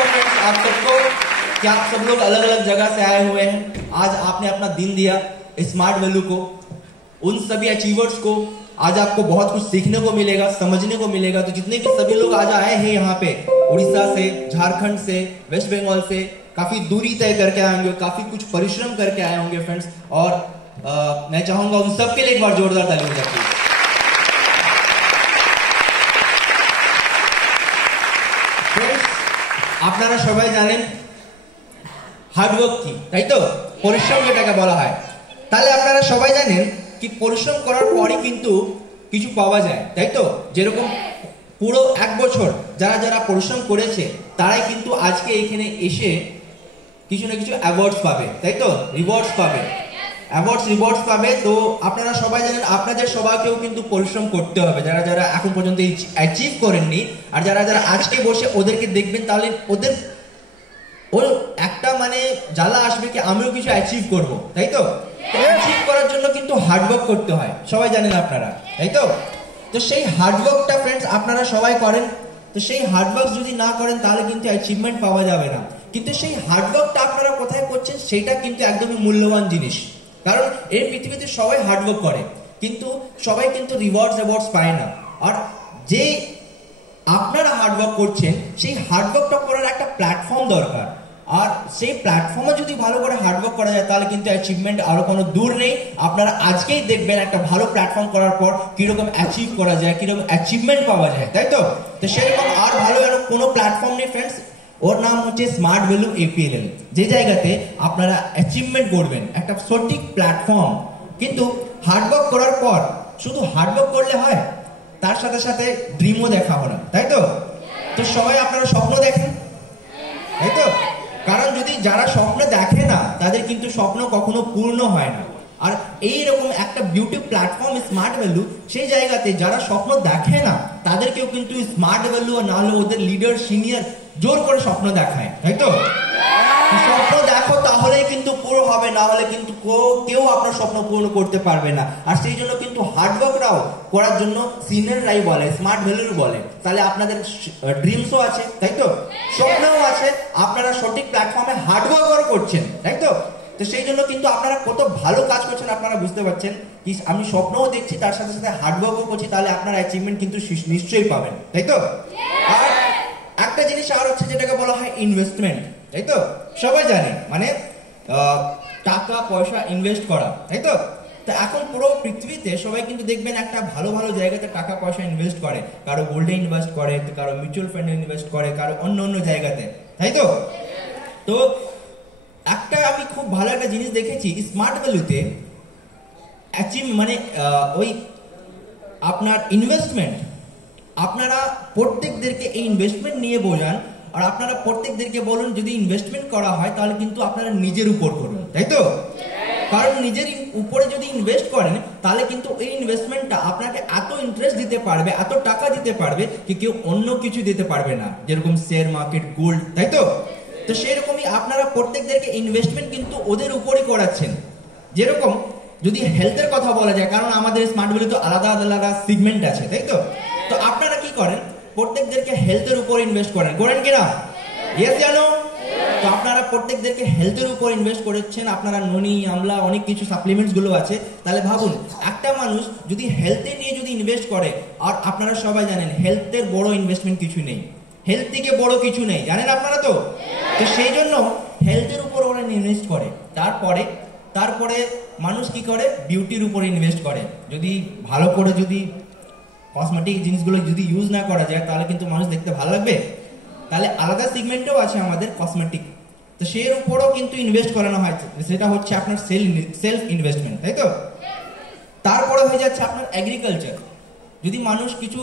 सबको फ्रेंड्स, आप सबको कि आप सब लोग अलग अलग जगह से आए हुए हैं। आज आपने अपना दिन दिया स्मार्ट वैल्यू को, उन सभी अचीवर्स को आज आपको बहुत कुछ सीखने को मिलेगा, समझने को मिलेगा। तो जितने भी सभी लोग आज आए हैं यहाँ पे, उड़ीसा से, झारखंड से, वेस्ट बंगाल से, काफी दूरी तय करके आए होंगे, काफी कुछ परिश्रम करके आए होंगे फ्रेंड्स। और मैं चाहूंगा उन सबके लिए एक बार जोरदार ताली हो जाती है। আপনারা সবাই জানেন হার্ডওয়ার্ক কি, তাই তো? পরিশ্রম যেটাকে বলা হয়। তাহলে আপনারা সবাই জানেন কি পরিশ্রম করার পরই কিন্তু কিছু পাওয়া যায়, তাই তো? যেরকম পুরো এক বছর যারা যারা পরিশ্রম করেছে তারাই কিন্তু আজকে এখানে এসে কিছু না কিছু অ্যাওয়ার্ডস পাবে, তাই তো? রিওয়ার্ডস পাবে, রিওয়ার্ডস পাবে। তো আপনারা সবাই জানেন আপনাদের সবাইকেও কিন্তু পরিশ্রম করতে হবে, যারা যারা এখন পর্যন্ত অ্যাচিভ করেননি। আর যারা যারা আজকে বসে ওদেরকে দেখবেন, তাহলে ওদের ওর একটা মানে জ্বালা আসবে কি আমিও কিছু অ্যাচিভ করব, তাই তো? অ্যাচিভ করার জন্য কিন্তু হার্ডওয়ার্ক করতে হয়, সবাই জানেন আপনারা, তাই তো? তো সেই হার্ডওয়ার্কটা ফ্রেন্ডস আপনারা সবাই করেন। তো সেই হার্ডওয়ার্ক যদি না করেন তাহলে কিন্তু অ্যাচিভমেন্ট পাওয়া যাবে না। কিন্তু সেই হার্ডওয়ার্কটা আপনারা কোথায় করছেন সেটা কিন্তু একদমই মূল্যবান জিনিস। কারণ এই পৃথিবীতে সবাই হার্ডওয়ার্ক করে, কিন্তু সবাই কিন্তু রিওয়ার্ডস পায় না। আর যে আপনারা হার্ডওয়ার্ক করছেন সেই হার্ডওয়ার্কটা করার একটা প্ল্যাটফর্ম দরকার। আর সেই প্ল্যাটফর্মে যদি ভালো করে হার্ডওয়ার্ক করা যায় তাহলে কিন্তু অ্যাচিভমেন্ট আরো কোনো দূর নেই। আপনারা আজকেই দেখবেন একটা ভালো প্ল্যাটফর্ম করার পর কিরকম অ্যাচিভ করা যায়, কিরকম অ্যাচিভমেন্ট পাওয়া যায়, তাই তো? তো সেরকম আর ভালো কোনো প্ল্যাটফর্ম নেই ফ্রেন্ডস। ওর নাম হচ্ছে স্মার্ট ভ্যালু APLL, যে জায়গাতে আপনারা অ্যাচিভমেন্ট করবেন, একটা সঠিক প্ল্যাটফর্ম। কিন্তু হার্ডওয়ার্ক করার পর শুধু হার্ডওয়ার্ক করলে হয়, তার সাথে সাথে ড্রিমও দেখাবো না, তাই তো? তো সবাই আপনারা স্বপ্ন দেখেন, তাই তো? কারণ যদি যারা স্বপ্ন দেখে না তাদের কিন্তু স্বপ্ন কখনো পূর্ণ হয় না। আর এইরকম একটা বিউটি প্ল্যাটফর্ম স্মার্ট ভ্যালু, সেই জায়গাতে যারা স্বপ্ন দেখে না তাদেরকেও কিন্তু স্মার্ট ভ্যালু না হলে ওদের লিডার সিনিয়র জোর করে স্বপ্ন দেখায়, তাই তো? স্বপ্ন দেখো তাহলেই কিন্তু পুরো হবে, না হলে কিন্তু কেউ আপনার স্বপ্ন পূর্ণ করতে পারবে না। আর সেই জন্য কিন্তু হার্ডওয়ার্কটাও করার জন্য সিনিয়ররাই বলে, স্মার্ট ভ্যালু বলে। তাহলে আপনাদের ড্রিমসও আছে, তাই তো? স্বপ্নও আছে, আপনারা সঠিক প্ল্যাটফর্মে হার্ডওয়ার্কও করছেন, তাই তো? তো সেই জন্য কিন্তু আপনারা কত ভালো কাজ করছেন আপনারা বুঝতে পারছেন কি? আমি স্বপ্নও দেখছি, তার সাথে সাথে হার্ডওয়ার্কও করছি, তাহলে আপনারা অ্যাচিভমেন্ট কিন্তু নিশ্চয়ই পাবেন, তাই তো? আর একটা জিনিস আর হচ্ছে যেটাকে বলা হয় ইনভেস্টমেন্ট, তাই তো? সবাই জানে মানে টাকা পয়সা ইনভেস্ট করা, তাই তো? তো এখন পুরো পৃথিবীতে সবাই কিন্তু দেখবেন একটা ভালো ভালো জায়গাতে টাকা পয়সা ইনভেস্ট করে, কারো গোল্ডে ইনভেস্ট করে, কারো মিউচুয়াল ফান্ডে ইনভেস্ট করে, কারো অন্য অন্য জায়গাতে, তাই তো? তো একটা আমি খুব ভালো একটা জিনিস দেখেছি স্মার্ট ভ্যালুতে অ্যাচিভ মানে ওই আপনার ইনভেস্টমেন্ট, আপনারা প্রত্যেকদেরকে এই ইনভেস্টমেন্ট নিয়ে বোঝান। আর আপনারা প্রত্যেকদেরকে বলুন যদি ইনভেস্টমেন্ট করা হয় তাহলে কিন্তু আপনারা নিজের উপর করুন, তাই তো? কারণ নিজের উপরে যদি ইনভেস্ট করেন তাহলে কিন্তু এই ইনভেস্টমেন্টটা আপনাকে এত ইন্টারেস্ট দিতে পারবে, এত টাকা দিতে পারবে কি কেউ অন্য কিছু দিতে পারবে না, যেরকম শেয়ার মার্কেট, গোল্ড, তাই তো? তো সেরকমই আপনারা প্রত্যেকদেরকে ইনভেস্টমেন্ট কিন্তু ওদের উপরই করাচ্ছেন। যেরকম যদি হেলথের কথা বলা যায়, কারণ আমাদের স্মার্ট ভ্যালু তো আলাদা আলাদা সেগমেন্ট আছে, তাই তো? তো আপনারা কি করেন প্রত্যেকদেরকে হেলথের উপর ইনভেস্ট করেন কিনা? ইয়েস জানো? তো আপনারা প্রত্যেকদেরকে হেলথের উপর ইনভেস্ট করেছেন, আপনারা ননি আমলা অনেক কিছু সাপ্লিমেন্টস গুলো আছে। তাহলে ভাবুন একটা মানুষ যদি হেলথে নিয়ে যদি ইনভেস্ট করে, আর আপনারা সবাই জানেন হেলথের বড় ইনভেস্টমেন্ট কিছু নেই, হেলথ থেকে বড় কিছু নেই, জানেন আপনারা তো? তো সেই জন্য হেলথের উপর ওরা ইনভেস্ট করে। তারপরে মানুষ কি করে বিউটির উপর ইনভেস্ট করে। যদি ভালো করে যদি কসমেটিক জিনিসগুলো যদি ইউজ না করা যায় তাহলে কিন্তু মানুষ দেখতে ভালো লাগবে। তাহলে আলাদা সেগমেন্টও আছে আমাদের কসমেটিক, তো সের উপরও কিন্তু ইনভেস্ট করানো হয়, সেটা হচ্ছে আপনার সেলফ ইনভেস্টমেন্ট, তাই তো? তারপরে হয়ে যাচ্ছে আপনার এগ্রিকালচার। যদি মানুষ কিছু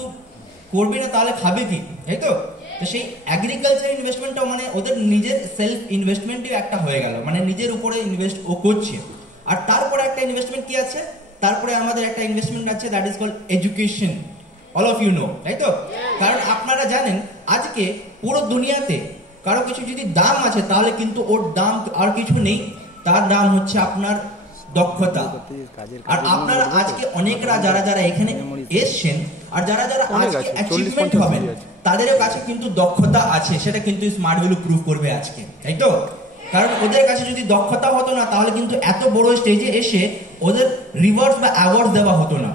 করবে না তাহলে খাবে কি, তাই তো? তো সেই এগ্রিকালচার ইনভেস্টমেন্টটাও মানে ওদের নিজের সেলফ ইনভেস্টমেন্টই একটা হয়ে গেল, মানে নিজের উপরে ইনভেস্ট ও করছে। আর তারপরে একটা ইনভেস্টমেন্ট কি আছে, তারপরে আমাদের একটা ইনভেস্টমেন্ট আছে that is called education, all of you know, তাই তো? কারণ আপনারা জানেন আজকে পুরো দুনিয়াতে কারো কিছু যদি দাম আছে তাহলে কিন্তু ওর দাম আর কিছু নেই, তার দাম হচ্ছে আপনার দক্ষতা। আর আপনারা আজকে অনেকরা যারা যারা এখানে এসছেন আর যারা যারা আজকে অ্যাচিভমেন্ট হবেন তাদেরও কাছে কিন্তু দক্ষতা আছে, সেটা কিন্তু স্মার্ট ভ্যালু প্রুভ করবে আজকে, তাই তো? কারণ ওদের কাছে যদি দক্ষতা হতো না তাহলে কিন্তু এত বড় স্টেজে এসে ওদের রিওয়ার্ডস বা অ্যাওয়ার্ডস দেওয়া হতো না।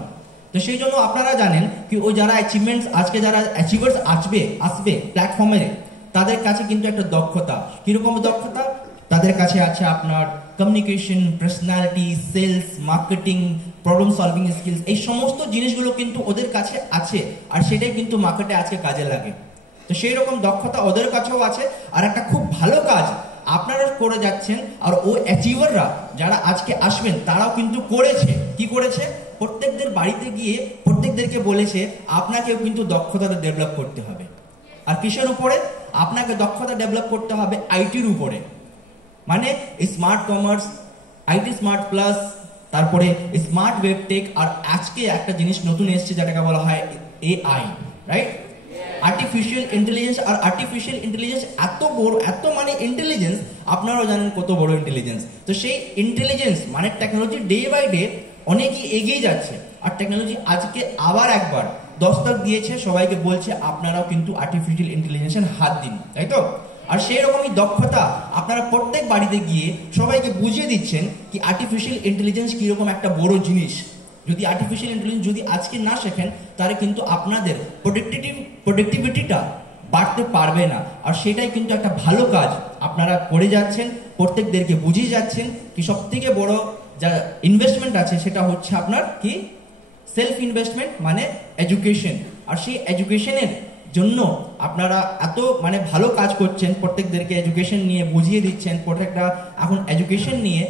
তো সেই জন্য আপনারা জানেন কি ওই যারা অ্যাচিভমেন্টস আজকে যারা অ্যাচিভার্স আসবে প্ল্যাটফর্মে, তাদের কাছে কিন্তু একটা দক্ষতা, কিরকম দক্ষতা? তাদের কাছে আছে আপনার communication, personality, sales, marketing, problem solving skills, এই সমস্ত জিনিসগুলো কিন্তু ওদের কাছে আছে, আর সেটাই কিন্তু মার্কেটে আজকে কাজে লাগে। তো সেই রকম দক্ষতা ওদের কাছেও আছে। আর একটা খুব ভালো কাজ আপনারা করে যাচ্ছেন, আর ও অ্যাচিভাররা যারা আজকে আসবেন তারাও কিন্তু করেছে। কি করেছে? প্রত্যেকদের বাড়িতে গিয়ে প্রত্যেকদেরকে বলেছে আপনাকেও কিন্তু দক্ষতাটা ডেভেলপ করতে হবে। আর কিসের উপরে? আপনাকে দক্ষতা ডেভেলপ করতে হবে আইটির উপরে, মানে smart commerce, IT smart plus, তারপরে স্মার্ট ওয়েব টেক, আর আজকে একটা জিনিস নতুন এসেছে যেটাকে বলা হয় এআই, রাইট? Artificial intelligence. আর আর্টিফিশিয়াল ইন্টেলিজেন্স এত বড়, এত মানে ইন্টেলিজেন্স, আপনারাও জানেন কত বড় ইন্টেলিজেন্স। তো সেই ইন্টেলিজেন্স মানে টেকনোলজি ডে বাই ডে অনেকই এগিয়ে যাচ্ছে, আর টেকনোলজি আজকে আবার একবার দস্তক দিয়েছে, সবাইকে বলছে আপনারাও কিন্তু আর্টিফিশিয়াল ইন্টেলিজেন্সের হাত দিন, তাই তো? আর সেই রকমই দক্ষতা আপনারা প্রত্যেক বাড়িতে গিয়ে সবাইকে বুঝিয়ে দিচ্ছেন কি আর্টিফিশিয়াল ইন্টেলিজেন্স কিরকম একটা বড় জিনিস। যদি আর্টিফিশিয়াল ইন্টেলিজেন্স যদি আজকে না শেখেন তাহলে কিন্তু আপনাদের প্রোডাক্টিভিটিটা বাড়তে পারবে না। আর সেটাই কিন্তু একটা ভালো কাজ আপনারা করে যাচ্ছেন, প্রত্যেকদেরকে বুঝিয়ে যাচ্ছেন কি সব থেকে বড় যা ইনভেস্টমেন্ট আছে সেটা হচ্ছে আপনার কি সেলফ ইনভেস্টমেন্ট, মানে এডুকেশন। আর সেই এডুকেশনের জন্য আপনারা এত মানে ভালো কাজ করছেন, প্রত্যেকদেরকে এডুকেশন নিয়ে বুঝিয়ে দিচ্ছেন, প্রত্যেকটা এখন এডুকেশন নিয়ে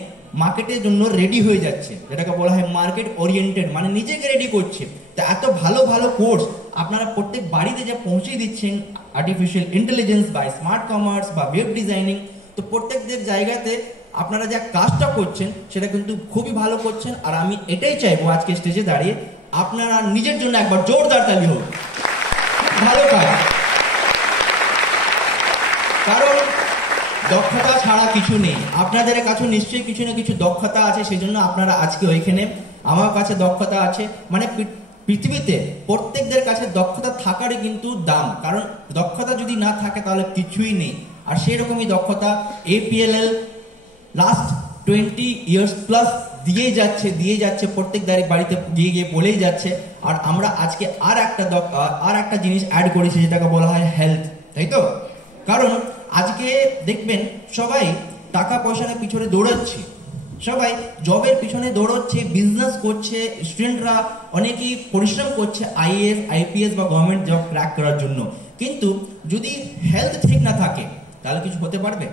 মার্কেটের জন্য রেডি হয়ে যাচ্ছে, যেটাকে বলা হয় মার্কেট ওরিয়েন্টেড, মানে নিজেকে রেডি করছে। তা এত ভালো ভালো কোর্স আপনারা প্রত্যেক বাড়িতে যা পৌঁছে দিচ্ছেন, আর্টিফিশিয়াল ইন্টেলিজেন্স বা স্মার্ট কমার্স বা ওয়েব ডিজাইনিং, তো প্রত্যেকদের জায়গাতে আপনারা যা কাজটা করছেন সেটা কিন্তু খুবই ভালো করছেন। আর আমি এটাই চাইবো আজকে স্টেজে দাঁড়িয়ে আপনারা নিজের জন্য একবার জোরদার তালি হোক, ভালো কাজ। কারণ দক্ষতা ছাড়া কিছু নেই, আপনাদের কাছে নিশ্চয়ই কিছু না কিছু দক্ষতা আছে, সেই জন্য আপনারা আজকে ওইখানে। আমার কাছে দক্ষতা আছে, মানে পৃথিবীতে প্রত্যেকদের কাছে দক্ষতা থাকারই কিন্তু দাম, কারণ দক্ষতা যদি না থাকে তাহলে কিছুই নেই। আর সেই রকমই দক্ষতা APLL লাস্ট 20 ইয়ার্স প্লাস দিয়ে যাচ্ছে প্রত্যেক বাড়িতে গিয়ে গিয়ে বলেই যাচ্ছে। আর আমরা আজকে আর একটা জিনিস অ্যাড করেছি যেটাকে বলা হয় হেলথ, তাই তো? কারণ আজকে দেখবেন সবাই টাকা পয়সার পিছনে দৌড়াচ্ছে, সবাই জবের পিছনে দৌড়াচ্ছে, বিজনেস করছে, স্টুডেন্টরা অনেকেই পরিশ্রম করছে IAS IPS বা গভর্নমেন্ট জব ক্র্যাক করার জন্য। কিন্তু যদি হেলথ ঠিক না থাকে তাহলে কিছু হতে পারবে?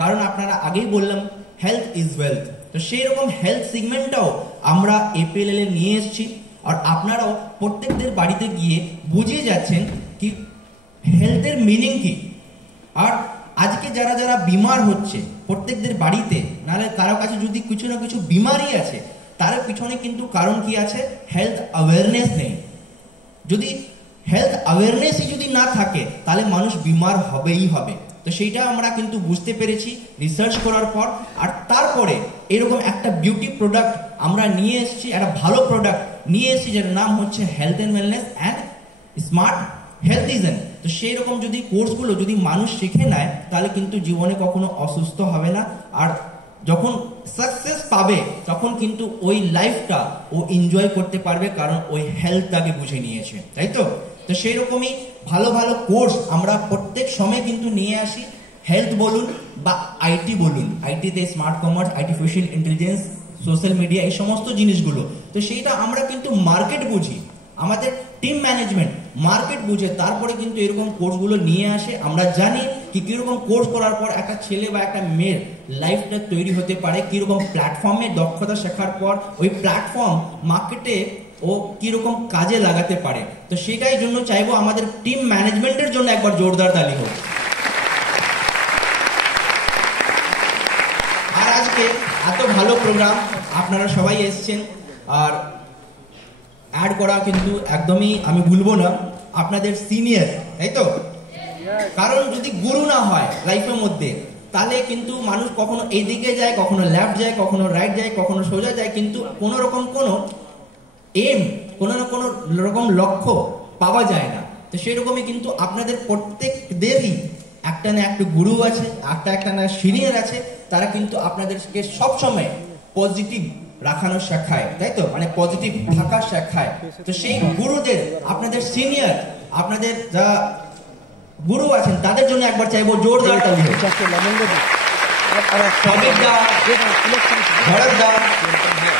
কারণ আপনারা আগেই বললাম হেলথ ইজ ওয়েলথ। তো সেই রকম হেলথ সেগমেন্টটাও আমরা APLL এ নিয়ে এসেছি, আর আপনারাও প্রত্যেকদের বাড়িতে গিয়ে বুঝিয়ে যাচ্ছেন কি হেলথের মিনিং কি। আর আজকে যারা যারা বিমার হচ্ছে প্রত্যেকদের বাড়িতে, নাহলে কারো কাছে যদি কিছু না কিছু বিমারই আছে, তার পিছনে কিন্তু কারণ কি আছে? হেলথ অ্যাওয়ারনেস নেই। যদি হেলথ অ্যাওয়ারনেসই যদি না থাকে তাহলে মানুষ বিমার হবেই হবে। তো সেইটা আমরা কিন্তু বুঝতে পেরেছি রিসার্চ করার পর। আর তারপরে এরকম একটা বিউটি প্রোডাক্ট আমরা নিয়ে এসেছি, একটা ভালো প্রোডাক্ট নিয়ে এসেছি যেটার নাম হচ্ছে health and wellness and smart হেলথিজেন। তো সেই রকম যদি কোর্সগুলো যদি মানুষ শিখে নেয় তাহলে কিন্তু জীবনে কখনো অসুস্থ হবে না, আর যখন সাকসেস পাবে তখন কিন্তু ওই লাইফটা ও এনজয় করতে পারবে, কারণ ওই হেলথটাকে বুঝে নিয়েছে, তাই তো? তো সেই রকমই ভালো ভালো কোর্স আমরা প্রত্যেক সময় কিন্তু নিয়ে আসি। হেলথ বলুন বা আইটি বলুন, আইটিতে smart commerce, artificial intelligence, social media, এই সমস্ত জিনিসগুলো। তো সেইটা আমরা কিন্তু মার্কেট বুঝি, আমাদের টিম ম্যানেজমেন্ট মার্কেট বুঝে তারপরে কিন্তু এরকম কোর্সগুলো নিয়ে আসে। আমরা জানি কি কিরকম কোর্স করার পর একটা ছেলে বা একটা মেয়ের লাইফটা তৈরি হতে পারে, কিরকম প্ল্যাটফর্মে দক্ষতা শেখার পর ওই প্ল্যাটফর্ম মার্কেটে ও কিরকম কাজে লাগাতে পারে। তো সেটাই জন্য চাইবো আমাদের টিম ম্যানেজমেন্টের জন্য একবার জোরদার তালি হোক। আর আজকে এত ভালো প্রোগ্রাম, আপনারা সবাই এসছেন, আর অ্যাড করা কিন্তু একদমই আমি ভুলবো না আপনাদের সিনিয়র, তাই তো? কারণ যদি গুরু না হয় লাইফের মধ্যে তাহলে কিন্তু মানুষ কখনো এইদিকে যায়, কখনো লেফট যায়, কখনো রাইট যায়, কখনো সোজা যায়, কিন্তু কোনো রকম কোনো এম কোনো না কোনো রকম লক্ষ্য পাওয়া যায় না। তো সেরকমই কিন্তু আপনাদের প্রত্যেকদেরই একটা না একটা গুরু আছে, একটা না সিনিয়র আছে, তারা কিন্তু আপনাদেরকে সবসময় পজিটিভ রাখানো শেখায়, তাই তো, মানে পজিটিভ থাকা শেখায়। তো সেই গুরুদের, আপনাদের সিনিয়র, আপনাদের যা গুরু আছেন তাদের জন্য একবার চাইবো জোরদার তালি।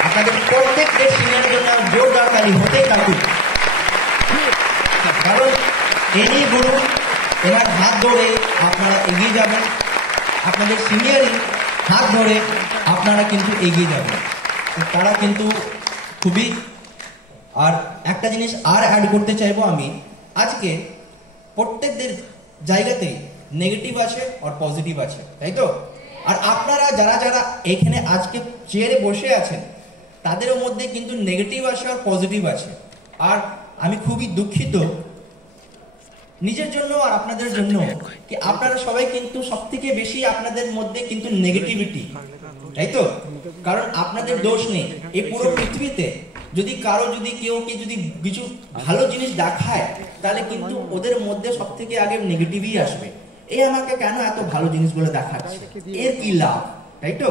আপনাদের প্রত্যেকদের সিনিয়রের জন্য জোরদার তালি হতেই থাকুক, কারণ এনি গুরু, এনার হাত ধরে আপনারা এগিয়ে যাবেন, আপনাদের সিনিয়রই হাত ধরে আপনারা কিন্তু এগিয়ে যাবেন। তারা কিন্তু খুবই। আর একটা জিনিস আর অ্যাড করতে চাইবো আমি, আজকে প্রত্যেকদের জায়গাতেই নেগেটিভ আছে আর পজিটিভ আছে, তাই তো। আর আপনারা যারা যারা এখানে আজকে চেয়ারে বসে আছেন তাদের মধ্যে কিন্তু নেগেটিভ আছে আর পজিটিভ আছে। আর আমি খুবই দুঃখিত নিজের জন্য আর আপনাদের জন্য, কি আপনারা সবাই কিন্তু সব থেকে বেশি আপনাদের মধ্যে কিন্তু নেগেটিভিটি, তাই তো। কারণ আপনাদের দোষ নেই, এই পুরো পৃথিবীতে যদি কারো যদি কেউ যদি কিছু ভালো জিনিস দেখায় তাহলে কিন্তু ওদের মধ্যে সব থেকে আগে নেগেটিভই আসবে। এই আমাকে কেন এত ভালো জিনিসগুলো দেখাচ্ছে, এর কি লাভ, তাই তো।